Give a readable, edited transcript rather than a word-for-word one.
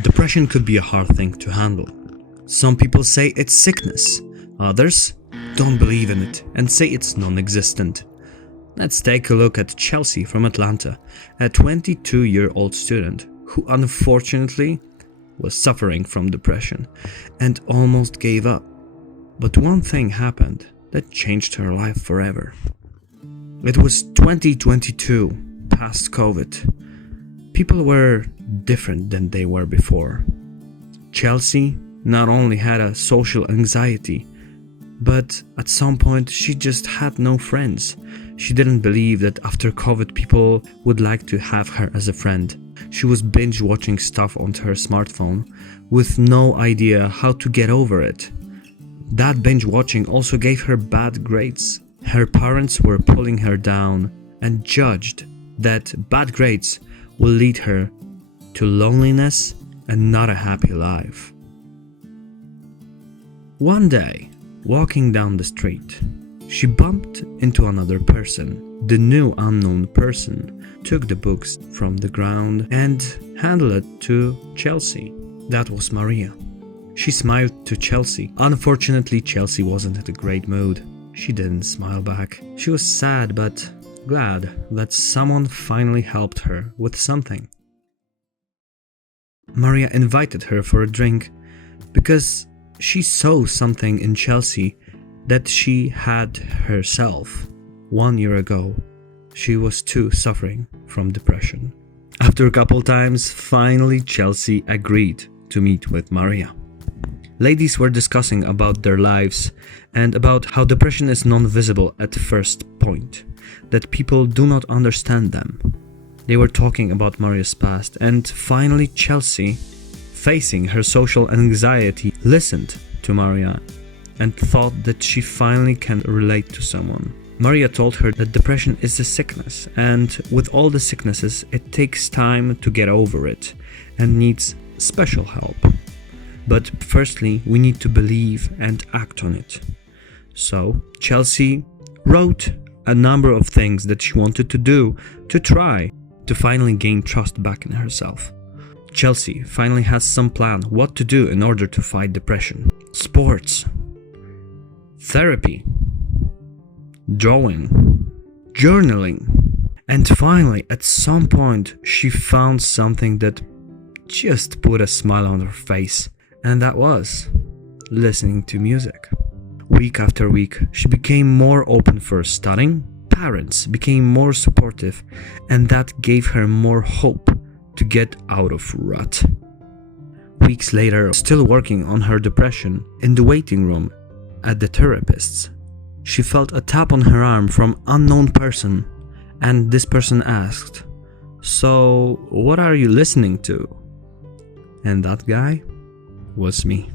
Depression could be a hard thing to handle. Some people say it's sickness, others don't believe in it and say it's non-existent. Let's take a look at Chelsea from Atlanta, a 22-year-old student who unfortunately was suffering from depression and almost gave up. But one thing happened that changed her life forever. It was 2022, past COVID. People were different than they were before. Chelsea not only had a social anxiety, but at some point she just had no friends. She didn't believe that after COVID people would like to have her as a friend. She was binge watching stuff onto her smartphone with no idea how to get over it. That binge watching also gave her bad grades. Her parents were pulling her down and judged that bad grades will lead her to loneliness and not a happy life. One day, walking down the street, she bumped into another person. The new unknown person took the books from the ground and handed it to Chelsea. That was Maria. She smiled to Chelsea. Unfortunately, Chelsea wasn't in a great mood. She didn't smile back. She was sad but glad that someone finally helped her with something. Maria invited her for a drink because she saw something in Chelsea that she had herself. 1 year ago, she was too suffering from depression. After a couple times, finally Chelsea agreed to meet with Maria. Ladies were discussing about their lives and about how depression is non-visible at first point, that people do not understand them. They were talking about Maria's past, and finally Chelsea, facing her social anxiety, listened to Maria and thought that she finally can relate to someone. Maria told her that depression is a sickness, and with all the sicknesses it takes time to get over it and needs special help. But firstly, we need to believe and act on it. So Chelsea wrote a number of things that she wanted to do to try to finally gain trust back in herself. Chelsea finally has some plan what to do in order to fight depression. Sports, therapy, drawing, journaling, and finally at some point she found something that just put a smile on her face, and that was listening to music. Week after week she became more open for studying. Parents became more supportive, and that gave her more hope to get out of rut. Weeks later, still working on her depression, in the waiting room at the therapist's, she felt a tap on her arm from unknown person, and this person asked, "So, what are you listening to?" And that guy was me.